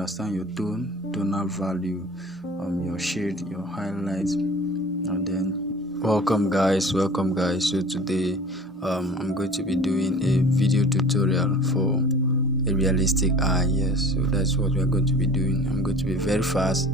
understand your tonal value, your shade, your highlights, and then welcome guys. So today I'm going to be doing a video tutorial for a realistic eye. Yes, so that's what we are going to be doing. I'm going to be very fast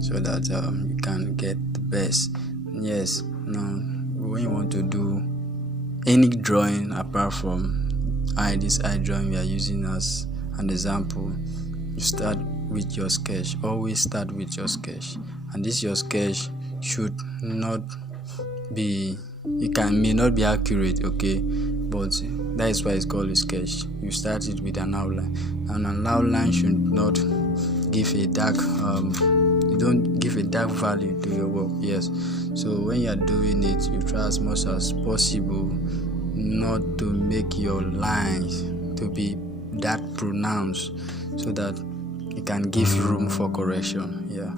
so that you can get the best. Yes, now when you want to do any drawing apart from this eye drawing we are using as an example, you start with your sketch. Always start with your sketch, and this your sketch should not be, may not be accurate, okay, but that is why it's called a sketch. You start it with an outline, and an outline should not give a dark you don't give a dark value to your work. Yes, so when you are doing it, you try as much as possible not to make your lines to be that pronounced, so that it can give room for correction. Yeah,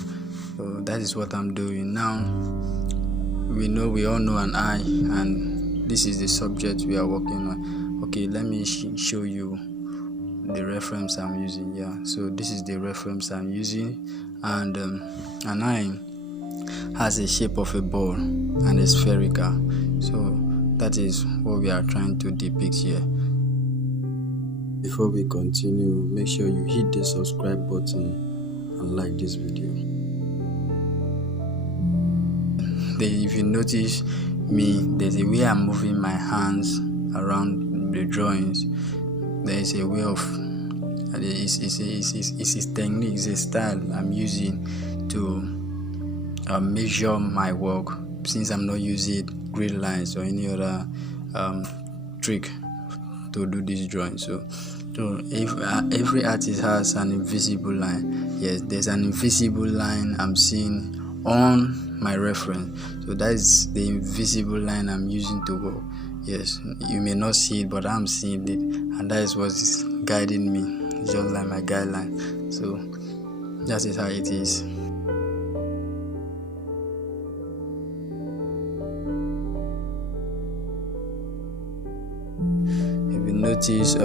so that is what I'm doing now. We all know an eye, and this is the subject we are working on. Okay, let me show you the reference I'm using. Yeah, so this is the reference I'm using, and an eye has a shape of a ball and is spherical. So that is what we are trying to depict here. Before we continue, make sure you hit the subscribe button and like this video. If you notice me, there's a way I'm moving my hands around the drawings. There is a way of it's a technique, it's a style I'm using to measure my work, since I'm not using grid lines or any other trick to do this drawing. So if every artist has an invisible line. Yes, there's an invisible line I'm seeing on my reference, so that is the invisible line I'm using to work. Yes, you may not see it, but I'm seeing it, and that is what is guiding me. It's just like my guideline. So that is how it is. If you notice,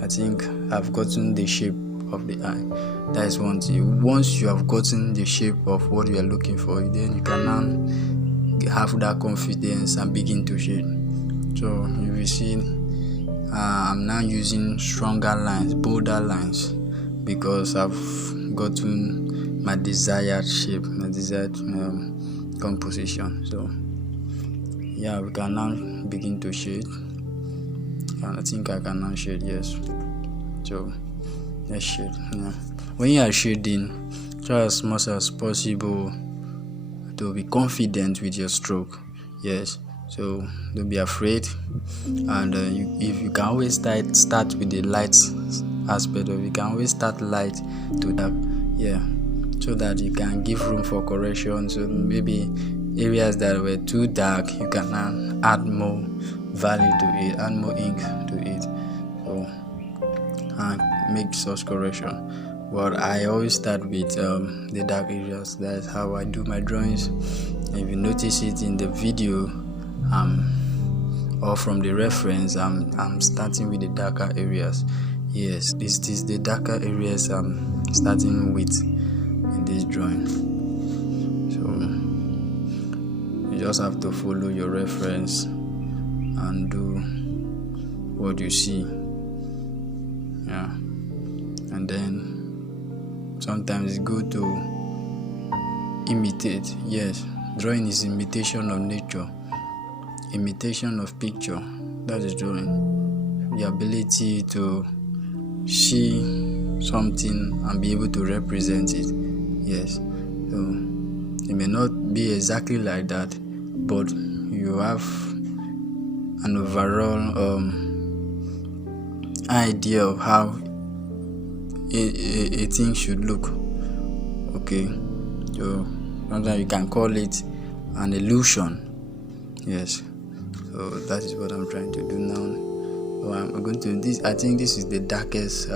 I think I've gotten the shape of the eye. That is one thing. Once you have gotten the shape of what you are looking for, then you can now have that confidence and begin to shade. So you will see I'm now using stronger lines, bolder lines, because I've gotten my desired shape, my desired composition. So yeah, we can now begin to shade, and I think I can now shade. Yes, so let's shade. Yeah, when you are shading, try as much as possible to be confident with your stroke. Yes, so don't be afraid, and if you can always start with the light aspect of it. You can always start light to dark. Yeah, so that you can give room for correction. So maybe areas that were too dark, you can now add more value to it, add more ink to it, so and make such correction. But I always start with the dark areas. That's how I do my drawings. If you notice it in the video or from the reference, I'm starting with the darker areas. Yes, this is the darker areas I'm starting with in this drawing. So you just have to follow your reference and do what you see. Yeah, and then sometimes it's good to imitate. Yes, drawing is imitation of nature, imitation of picture. That is drawing. The ability to see something and be able to represent it. Yes, so it may not be exactly like that, but you have an overall idea of how a thing should look. Okay, so sometimes you can call it an illusion. Yes, so that is what I'm trying to do now. So I'm going to this. I think this is the darkest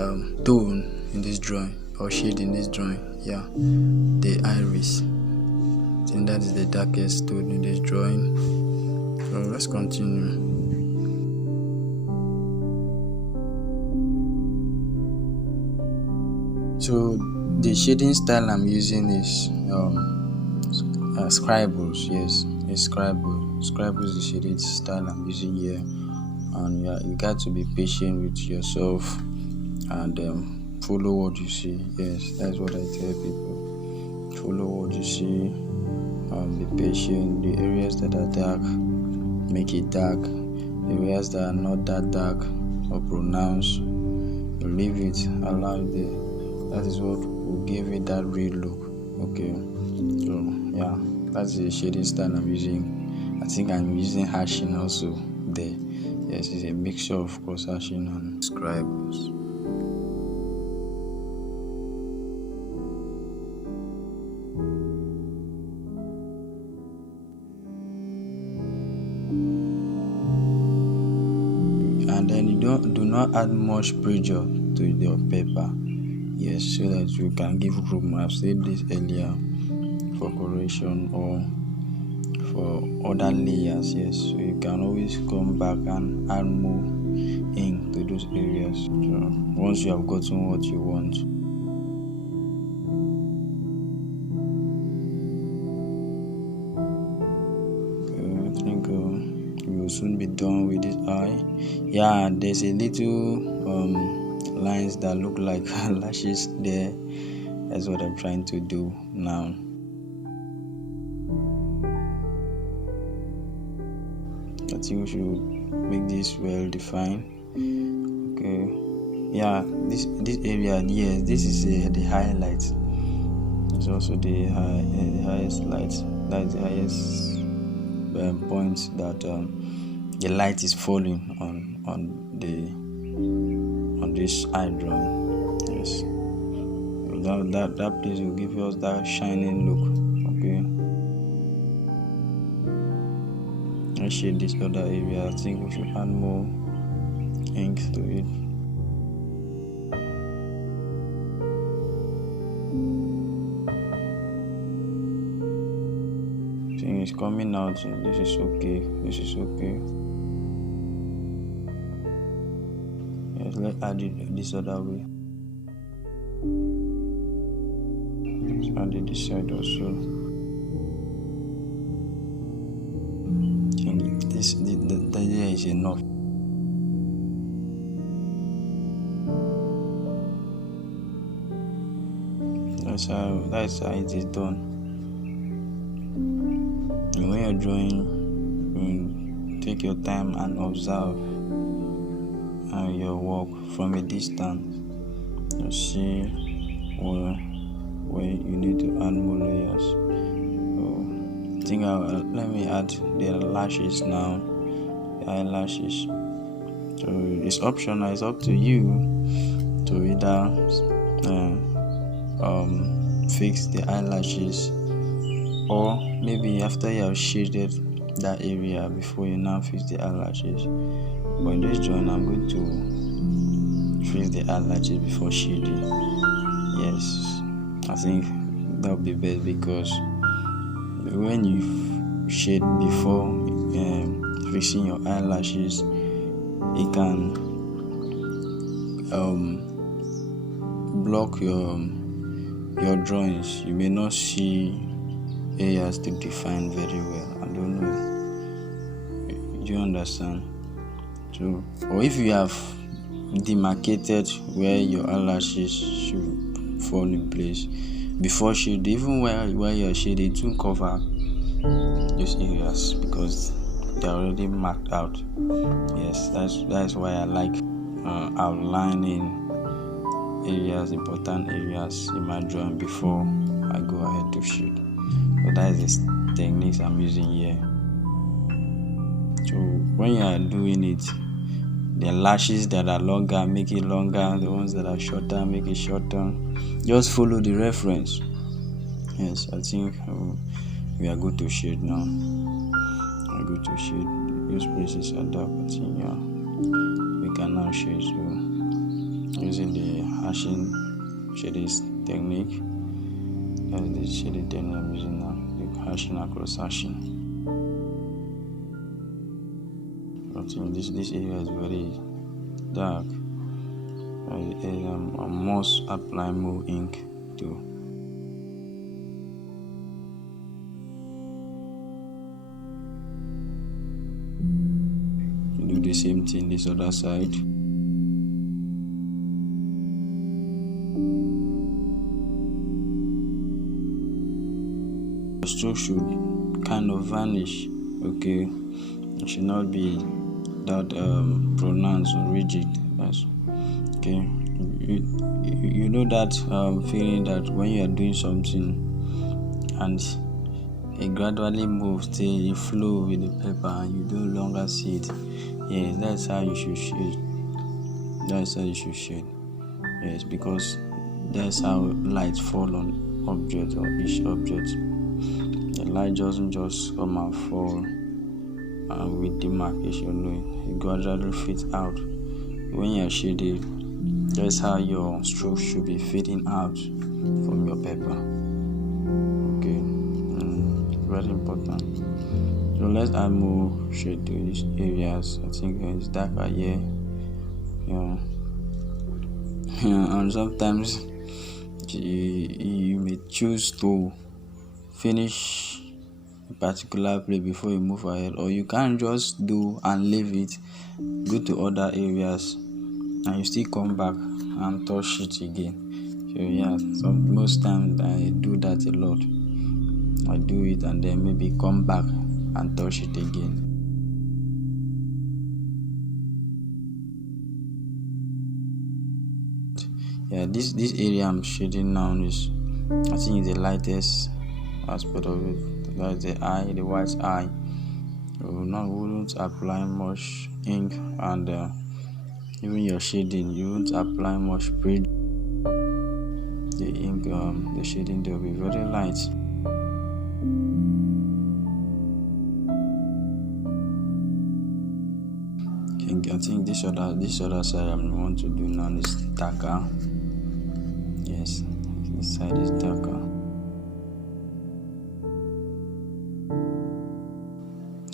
tone in this drawing, or shade in this drawing. Yeah, the iris. I think that is the darkest tone in this drawing. So let's continue. So the shading style I'm using is scribbles. Yes, it's scribbles is the shading style I'm using here. And you got to be patient with yourself and follow what you see. Yes, that's what I tell people. Follow what you see. Be patient. The areas that are dark, make it dark. The areas that are not that dark or pronounced, you leave it, allow it there. That is what will give it that real look. Okay, so yeah, that's the shading style I'm using. I think I'm using hashing also there. Yes, it's a mixture of course hashing and scribbles. And then you do not add much pressure to your paper. Yes, so that you can give room. I've said this earlier, for correction or for other layers. Yes, so you can always come back and add more ink to those areas. So once you have gotten what you want. Okay, I think we will soon be done with this eye. Yeah, there's a little lines that look like lashes there. That's what I'm trying to do now. I think we should make this well defined. Okay, yeah, this area, yes, this is the highlight. It's also the highest light. That's the highest point that the light is falling on this eye drawing. Yes, so that place will give us that shining look. Okay, let's shade this other area. I think we should add more ink to it. I think it's coming out. This is okay. This is okay. Yes, let's add it this other way. Let's add it this side also. I think this the idea is enough. That's how it is done. And when you're drawing, take your time and observe your work from a distance. You see where you need to add more layers. So I think let me add the lashes now, the eyelashes. So it's optional. It's up to you to either fix the eyelashes, or maybe after you have shaded that area before you now fix the eyelashes. But in this drawing, I'm going to fix the eyelashes before shading. Yes, I think that would be best, because when you shade before fixing your eyelashes, it can block your drawings. You may not see areas to define very well. I don't know. Do you understand? So, or if you have demarcated where your eyelashes should fall in place before shade, even while you're shading, it will cover those areas because they're already marked out. Yes, that's why I like outlining areas, important areas in my drawing before I go ahead to shade. So that is the techniques I'm using here. So when you are doing it, the lashes that are longer, make it longer. The ones that are shorter, make it shorter. Just follow the reference. Yes, I think we are good to shade now. We are good to shade. Those places are dark. I think we can now shade. So using the hashing shading technique. That's the shading technique I'm using now. The hashing across hashing. I think this area is very dark. I must apply more ink too. Do the same thing this other side. The stroke should kind of vanish. Okay, it should not be that pronounced or rigid. Yes. Okay, you know that feeling that when you are doing something and it gradually moves till you flow with the paper and you no longer see it. Yes, that's how you should shade. That's how you should shade. Yes, because that's how light fall on object or each object. The light doesn't just come and fall with demarcation. No, it gradually fades out. When you're shading, that's how your stroke should be fading out from your paper. Okay, very important. So let's add more shade to these areas. I think it's darker here. Yeah. And sometimes you may choose to finish a particular place before you move ahead, or you can't just do and leave it, go to other areas, and you still come back and touch it again. So yeah, most times I do that a lot. I do it and then maybe come back and touch it again. Yeah, this area I'm shading now is, I think, it's the lightest aspect of it. That's the eye, the white eye. So now we wouldn't apply much ink, and even your shading, you won't apply much spray. The ink, the shading, they'll be very light. I think this other side I want to do now is darker. Yes, this side is darker.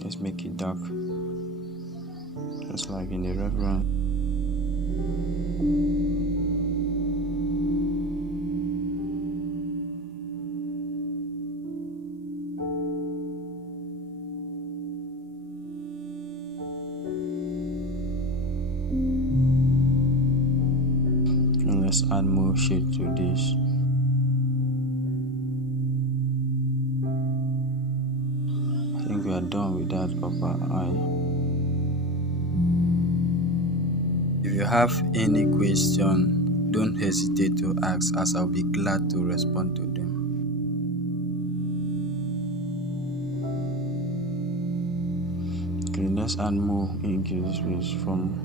Let's make it dark, just like in the reference. And let's add more shade to this. I think we are done with that upper eye. If you have any question, don't hesitate to ask, as I'll be glad to respond to them. Okay, let's add more ink in this place from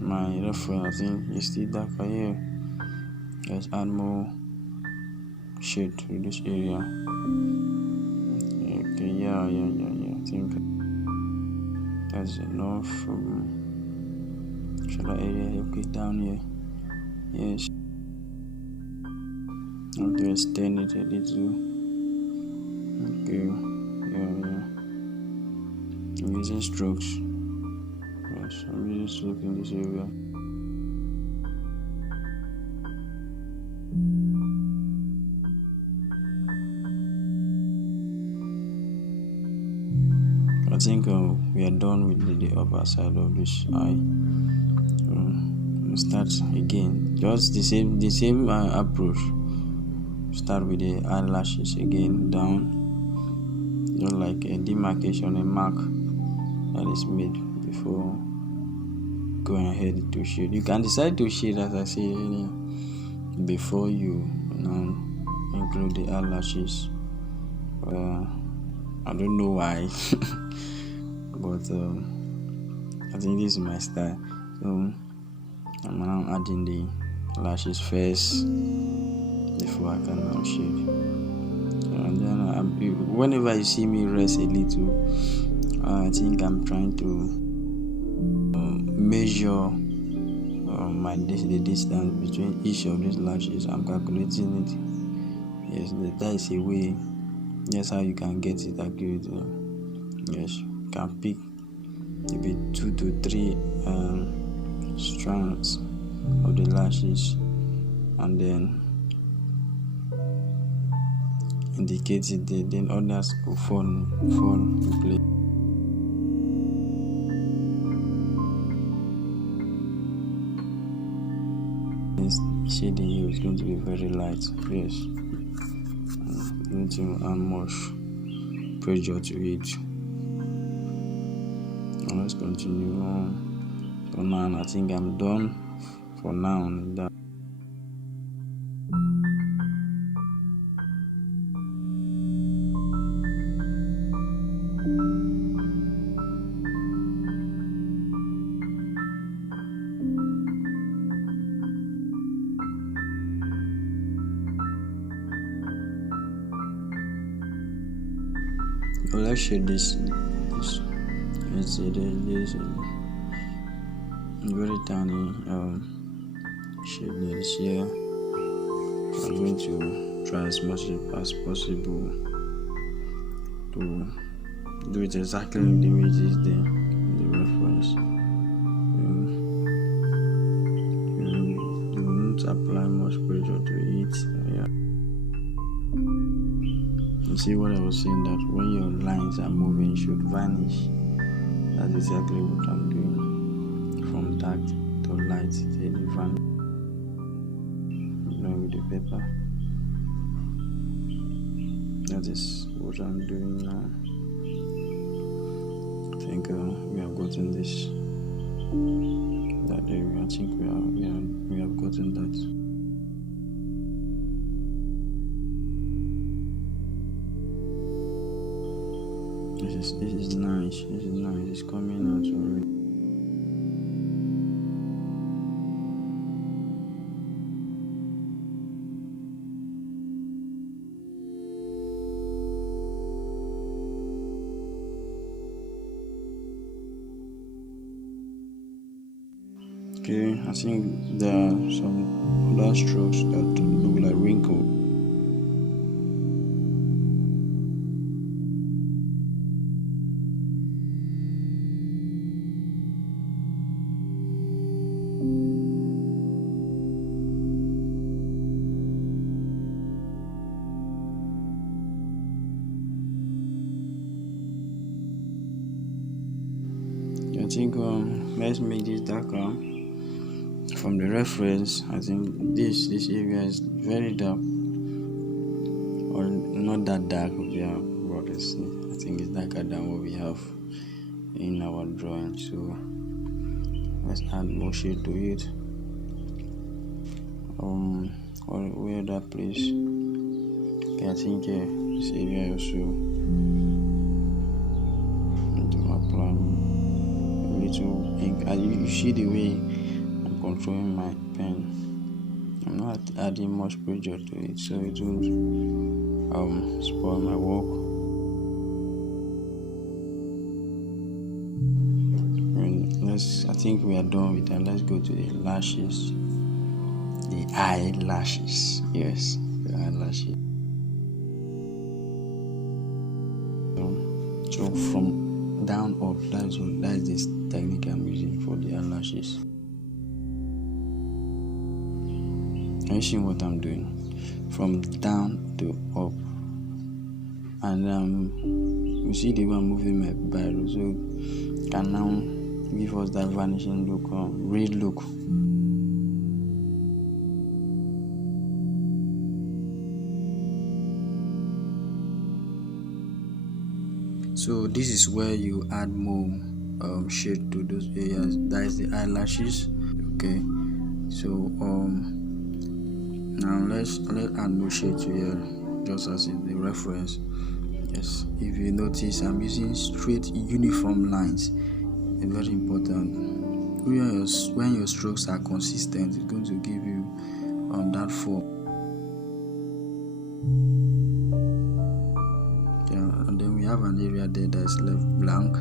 my reference. I think it's still darker here. Let's add more shade to this area. Okay, yeah. I think that's enough. Shoulder area, okay, down here. Yes. I'm going to extend it a little. Okay, yeah. I'm using strokes. Yes, I'm using strokes in this area. I think we are done with the upper side of this eye. We'll start again, just the same approach. Start with the eyelashes again, down, just like a demarcation, a mark that is made before going ahead to shade. You can decide to shade, as I say, before you include the eyelashes. I don't know why, but I think this is my style. So I'm now adding the lashes first before I can now shade. And then whenever you see me rest a little, I think I'm trying to measure the distance between each of these lashes. I'm calculating it. Yes, that is a way. That's how you can get it accurate. Yes, you can pick maybe 2 to 3 strands of the lashes, and then indicate it there, then others will fall in place. This shading here is going to be very light. Yes, going to add much pressure to it. Now let's continue on. So now I think I'm done for now. Well, let's shade this. Let's see, this very tiny shade this here. I'm going to try as much as possible to do it exactly the way it is there in the reference. You will not apply much pressure to it. Yeah. You see what I was saying, that when your lines are moving, it should vanish. That's exactly what I'm doing. From dark to light, then it vanish. With the paper. That is what I'm doing now. I think we have gotten this. That area. I think we have gotten that. This is nice. This is nice. It's coming out already. Okay, I think there are some other strokes that look like wrinkles. I think let's make this darker. From the reference, I think this area is very dark, or not that dark. Yeah, but I think it's darker than what we have in our drawing. So let's add more shade to it. Where that place? Okay, I think this area also need to apply a little ink. You see the way I'm controlling my pen. I'm not adding much pressure to it, so it won't spoil my work. I think we are done with that. Let's go to the lashes. The eyelashes. Yes, the eyelashes. So from down up, that's this technique I'm using for the eyelashes. Can you see what I'm doing? From down to up, and you see the way I'm moving my biro, so can now give us that vanishing look, red look. So this is where you add more shade to those areas. That is the eyelashes. Okay, so now let's add more shade to here, just as in the reference. Yes, if you notice, I'm using straight uniform lines. It's very important. When your strokes are consistent, it's going to give you that form. Yeah, and then we have an area there that is left blank.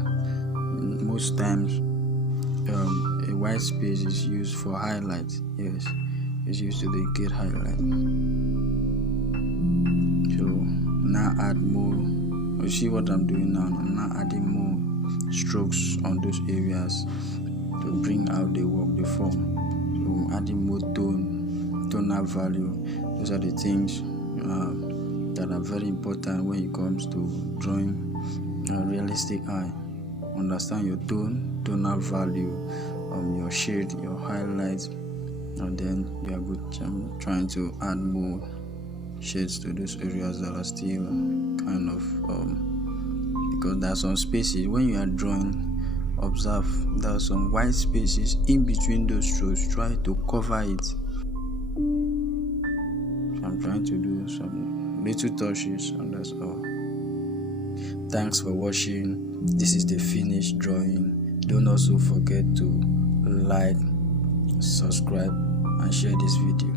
Most times, a white space is used for highlight. Yes, it's used to indicate highlight. So now add more. You see what I'm doing now? I'm now adding more strokes on those areas to bring out the work, the form. So adding more tonal value. Those are the things that are very important when it comes to drawing a realistic eye. Understand your tonal value, your shade, your highlights, and then you are good trying to add more shades to those areas that are still kind of because there are some spaces when you are drawing. Observe there are some white spaces in between those strokes. Try to cover it. So I'm trying to do some little touches, and that's all. Thanks for watching. This is the finished drawing. Don't also forget to like, subscribe, and share this video.